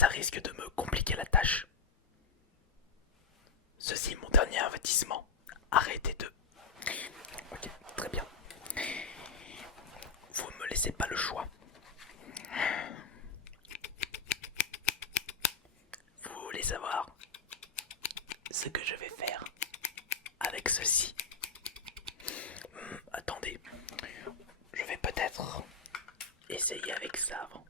ça risque de me compliquer la tâche. Ceci est mon dernier avertissement. Arrêtez de... Ok, très bien. Vous ne me laissez pas le choix. Vous voulez savoir ce que je vais faire avec ceci? Attendez, je vais peut-être essayer avec ça avant.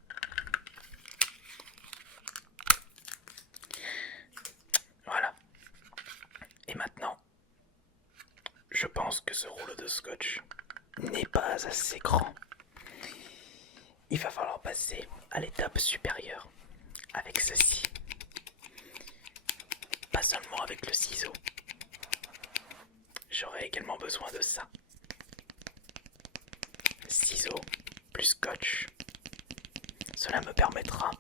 Voilà. Et maintenant, je pense que ce rouleau de scotch n'est pas assez grand. Il va falloir passer à l'étape supérieure avec ceci. Pas seulement avec le ciseau. J'aurai également besoin de ça. Ciseaux plus scotch. Cela me permettra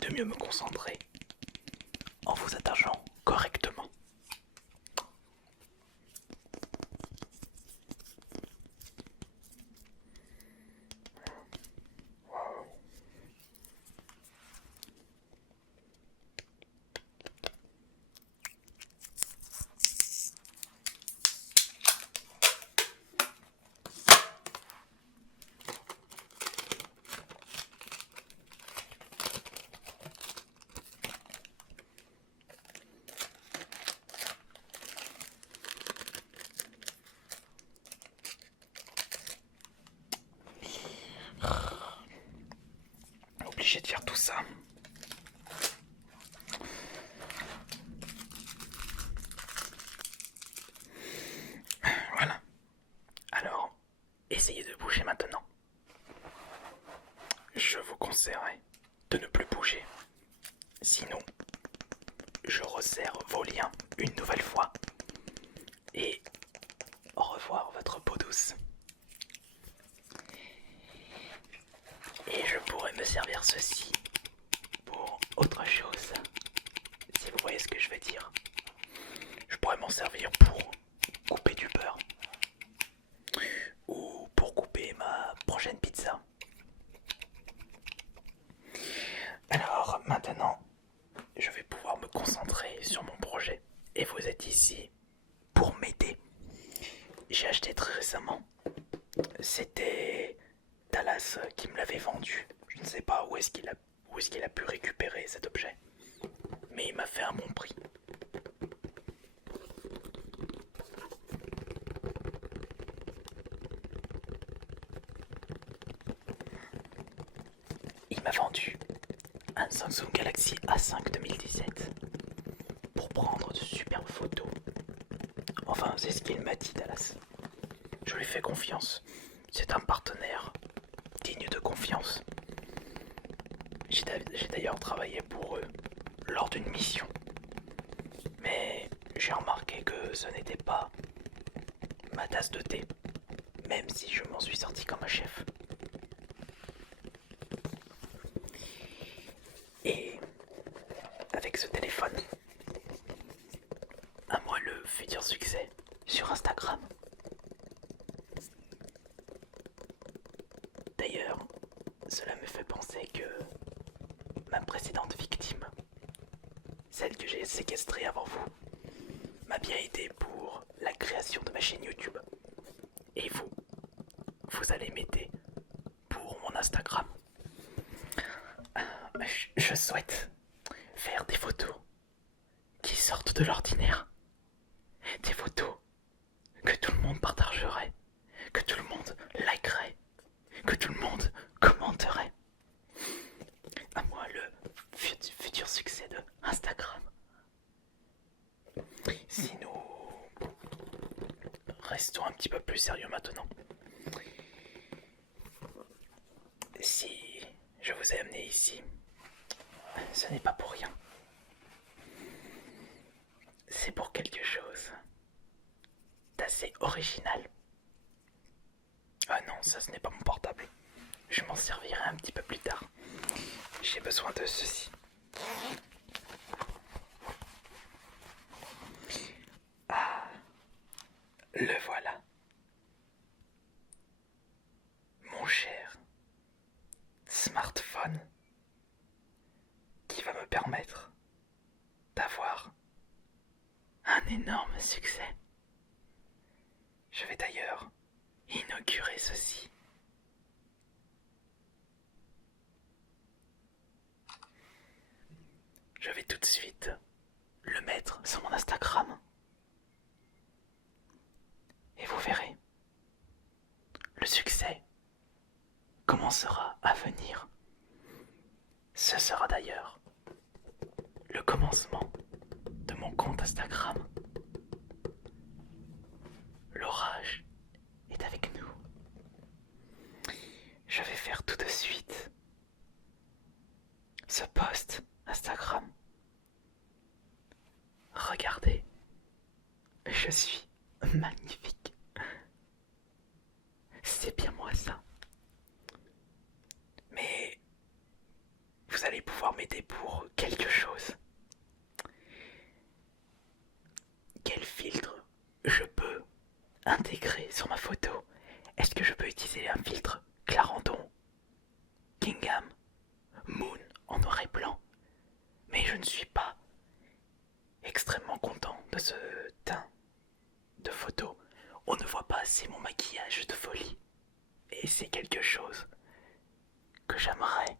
de mieux me concentrer en vous attachant correctement. Obligé de faire tout ça. Voilà. Alors, essayez de bouger maintenant. Je vous conseillerais de ne plus bouger. Sinon, je resserre vos liens une nouvelle fois. Et au revoir votre peau douce. Et je pourrais me servir ceci pour autre chose. Si vous voyez ce que je veux dire. Je pourrais m'en servir pour couper du beurre. Ou pour couper ma prochaine pizza. Alors maintenant, je vais pouvoir me concentrer sur mon projet. Et vous êtes ici pour m'aider. J'ai acheté très récemment. C'était Dallas qui me l'avait vendu. Je ne sais pas où est-ce qu'il a pu récupérer cet objet. Mais il m'a fait un bon prix. Il m'a vendu un Samsung Galaxy A5 2017 pour prendre de superbes photos. Enfin, c'est ce qu'il m'a dit, Dallas. Je lui fais confiance. C'est un partenaire digne de confiance. J'ai d'ailleurs travaillé pour eux lors d'une mission. Mais j'ai remarqué que ce n'était pas ma tasse de thé, même si je m'en suis sorti comme un chef. Et avec ce téléphone, à moi le futur succès sur Instagram. D'ailleurs, cela me fait penser que ma précédente victime, celle que j'ai séquestrée avant vous, m'a bien aidé pour la création de ma chaîne YouTube. Et vous allez m'aider pour mon Instagram. Je souhaite faire des photos qui sortent de l'ordinaire. Des photos que tout le monde partagerait, que tout le monde likerait, que tout le monde commenterait. À moi le futur succès de Instagram. Si nous restons un petit peu plus sérieux maintenant. Si je vous ai amené ici, ce n'est pas pour rien. C'est pour quelque chose d'assez original. Ah non, ça ce n'est pas mon portable. Je m'en servirai un petit peu plus tard. J'ai besoin de ceci. Ah, le voilà. Mon cher smartphone qui va me permettre d'avoir un énorme succès. Je vais d'ailleurs inaugurer ceci. Je vais tout de suite le mettre sur mon Instagram. Et vous verrez, le succès commencera à venir. Ce sera d'ailleurs le commencement de mon compte Instagram. L'orage est avec nous. Je vais faire tout de suite ce post Instagram. Regardez, je suis magnifique. C'est bien moi ça. Mais vous allez pouvoir m'aider pour quelque chose. Quel filtre je peux intégrer sur ma photo? Est-ce que je peux utiliser un filtre Clarendon, Gingham, Moon en noir et blanc? Mais je ne suis pas extrêmement content de ce teint de photo. On ne voit pas assez mon maquillage de folie. Et c'est quelque chose que j'aimerais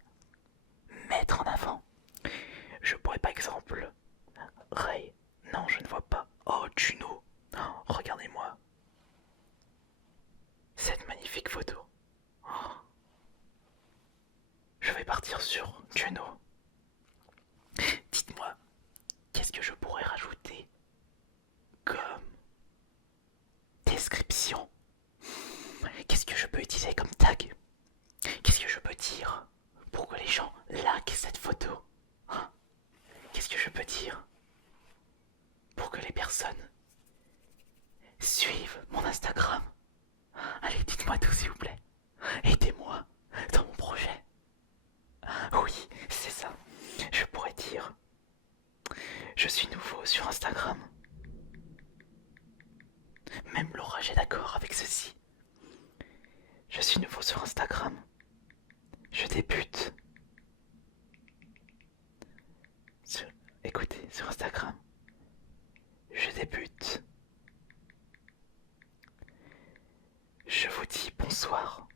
mettre en avant. Je pourrais par exemple... Ray, non je ne vois pas. Oh Juno, oh, regardez-moi. Cette magnifique photo. Oh. Je vais partir sur Juno. Dites-moi, qu'est-ce que je pourrais rajouter comme description? Qu'est-ce que je peux utiliser comme tag? Qu'est-ce que je peux dire pour que les gens likent cette photo? Qu'est-ce que je peux dire pour que les personnes suivent mon Instagram? Allez, dites-moi tout s'il vous plaît. Aidez-moi dans mon projet. Oui, c'est ça. Je pourrais dire, je suis nouveau sur Instagram. Même l'orage est d'accord avec ceci. Je suis nouveau sur Instagram. Je débute. Écoutez, sur Instagram. Je débute. Je vous dis bonsoir.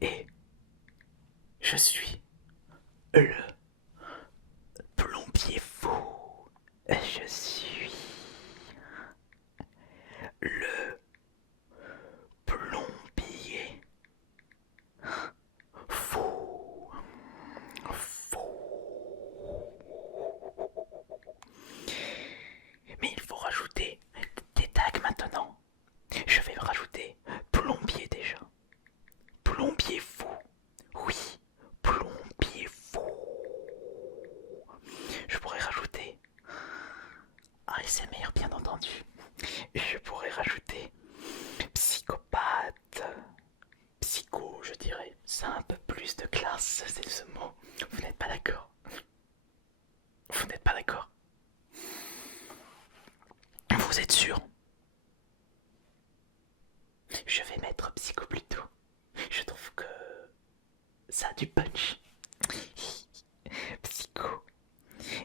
Et je suis le plombier fou. Je suis le plombier fou. Mais il faut rajouter des tags maintenant. Je vais rajouter plombier déjà. Plombier fou. Oui, plombier fou. Je pourrais rajouter ASMR bien entendu. Je pourrais rajouter psychopathe. Psycho, je dirais. Ça a un peu plus de classe, c'est ce mot. Vous n'êtes pas d'accord? Vous n'êtes pas d'accord? Vous êtes sûr? Je vais mettre psycho plutôt. Je trouve que ça a du punch. Psycho.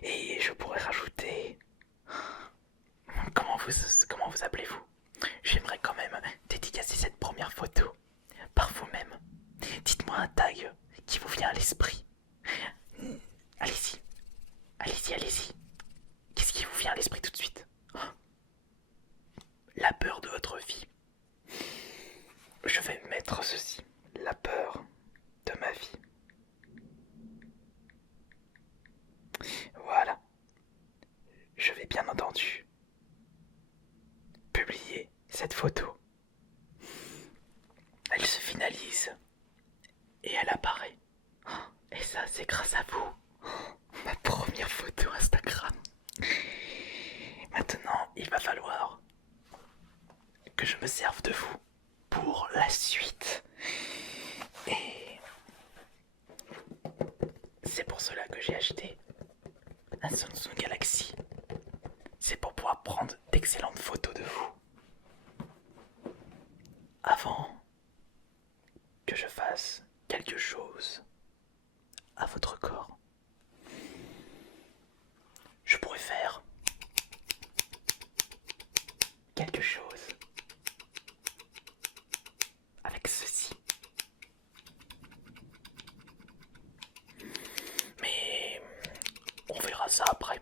Et je pourrais rajouter... Comment vous appelez-vous? J'aimerais quand même dédicacer cette première photo par vous-même. Dites-moi un tag qui vous vient à l'esprit. Allez-y. Allez-y, allez-y. Qu'est-ce qui vous vient à l'esprit tout de suite? La peur de votre vie. Je vais mettre ceci. La peur de ma vie. Voilà. Je vais bien entendu publier cette photo. Elle se finalise et elle apparaît. Et ça, c'est grâce à vous. Ma première photo Instagram. Maintenant, il va falloir que je me serve de vous pour la suite. Et c'est pour cela que j'ai acheté un Samsung Galaxy. C'est pour pouvoir prendre d'excellentes photos de vous. Avant passe quelque chose à votre corps. Je pourrais faire quelque chose avec ceci. Mais on verra ça après.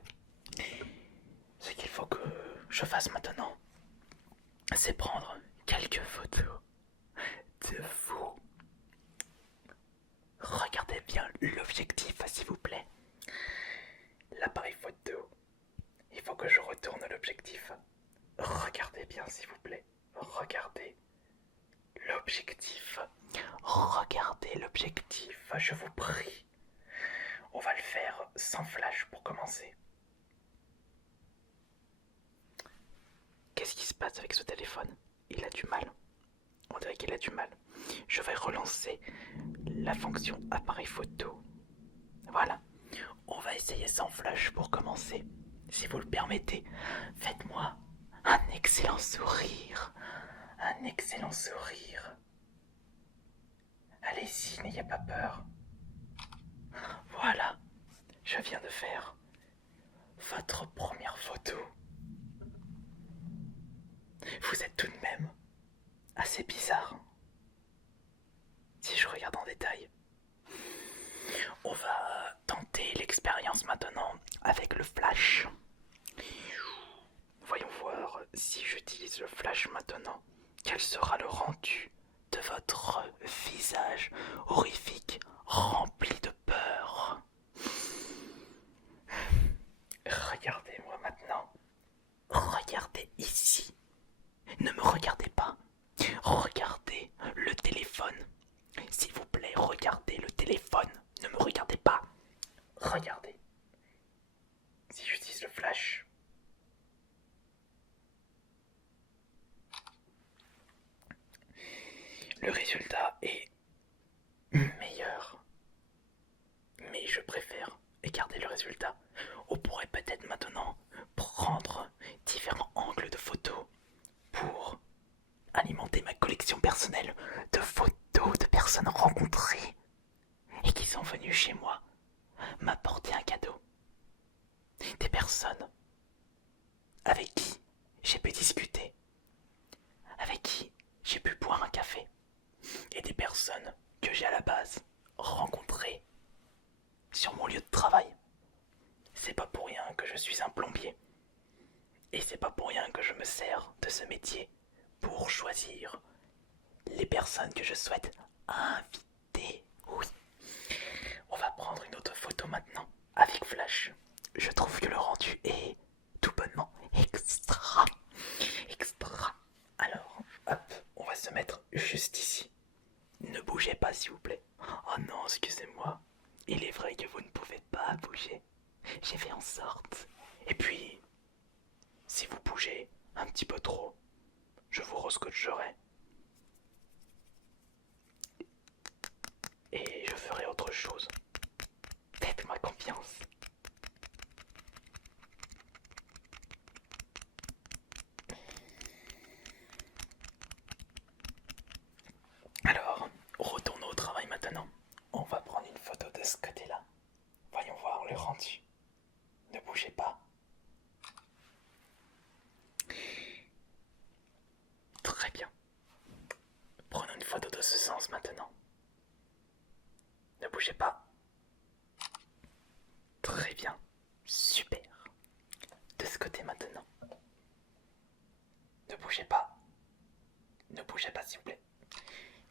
Ce qu'il faut que je fasse maintenant, c'est prendre quelques photos de vous. Regardez bien l'objectif, s'il vous plaît. L'appareil photo. Il faut que je retourne l'objectif. Regardez bien, s'il vous plaît. Regardez l'objectif. Regardez l'objectif, je vous prie. On va le faire sans flash pour commencer. Qu'est-ce qui se passe avec ce téléphone? Il a du mal. On dirait qu'il a du mal. Je vais relancer la fonction appareil photo. Voilà. On va essayer sans flash pour commencer. Si vous le permettez, faites-moi un excellent sourire. Un excellent sourire. Allez-y, n'ayez pas peur. Voilà. Je viens de faire votre première photo. Vous êtes tout de même assez bizarre. Si je regarde en détail. On va tenter l'expérience maintenant avec le flash. Voyons voir si j'utilise le flash maintenant. Quel sera le rendu de votre visage horrifique rempli de peur? Regardez-moi maintenant. Regardez ici. Ne me regardez pas. Regardez le téléphone. S'il vous plaît, regardez le téléphone. Ne me regardez pas. Regardez. Si j'utilise le flash. Le résultat est meilleur. Mais je préfère garder le résultat. On pourrait peut-être maintenant prendre différents angles de photos pour alimenter ma collection personnelle de photos de personnes rencontrées et qui sont venues chez moi m'apporter un cadeau. Des personnes avec qui j'ai pu discuter, avec qui j'ai pu boire un café, et des personnes que j'ai à la base rencontrées sur mon lieu de travail. C'est pas pour rien que je suis un plombier. Et c'est pas pour rien que je me sers de ce métier pour choisir les personnes que je souhaite inviter. Oui. On va prendre une autre photo maintenant avec flash. Je trouve que le rendu est tout bonnement extra. Extra. Alors, hop, on va se mettre juste ici. Ne bougez pas s'il vous plaît. Oh non, excusez-moi. Il est vrai que vous ne pouvez pas bouger. J'ai fait en sorte. Et puis, si vous bougez un petit peu trop, je vous rescotcherai. Et je ferai autre chose. Faites-moi confiance. Alors, retournons au travail maintenant. On va prendre une photo de ce côté-là. Voyons voir le rendu. Ne bougez pas. Très bien. Prenons une photo de ce sens maintenant. Ne bougez pas. Très bien. Super. De ce côté maintenant. Ne bougez pas. Ne bougez pas s'il vous plaît.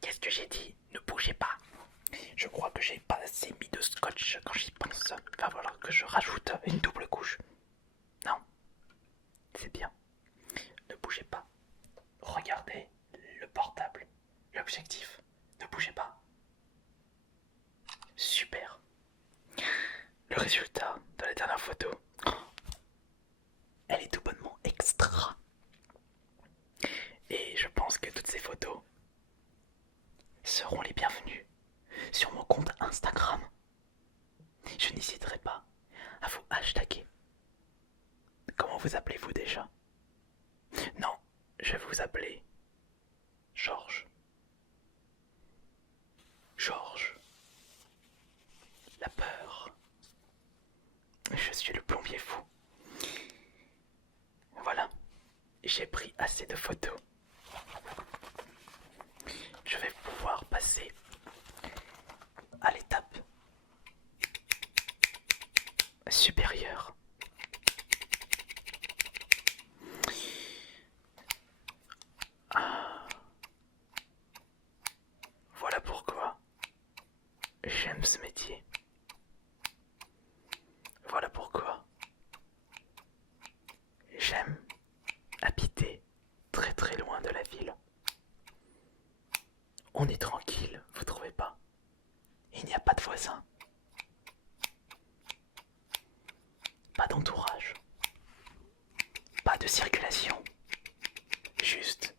Qu'est-ce que j'ai dit? Ne bougez pas. Je crois que j'ai pas assez mis de scotch quand j'y pense. Va falloir que je rajoute une double couche. Non. C'est bien. Ne bougez pas. Regardez le portable. L'objectif. Ne bougez pas. Super. Le résultat de la dernière photo. Elle est tout bonnement extra. Et je pense que toutes ces photos seront les bienvenues sur mon compte Instagram. Je n'hésiterai pas à vous hashtaguer. Comment vous appelez-vous déjà? Non, je vais vous appeler Georges. saviez-vous? Voilà, j'ai pris assez de photos. Je vais pouvoir passer à l'étape supérieure. Ah, voilà pourquoi j'aime ce métier. Voilà pourquoi j'aime habiter très très loin de la ville. On est tranquille, vous trouvez pas? Il n'y a pas de voisins, pas d'entourage, pas de circulation, juste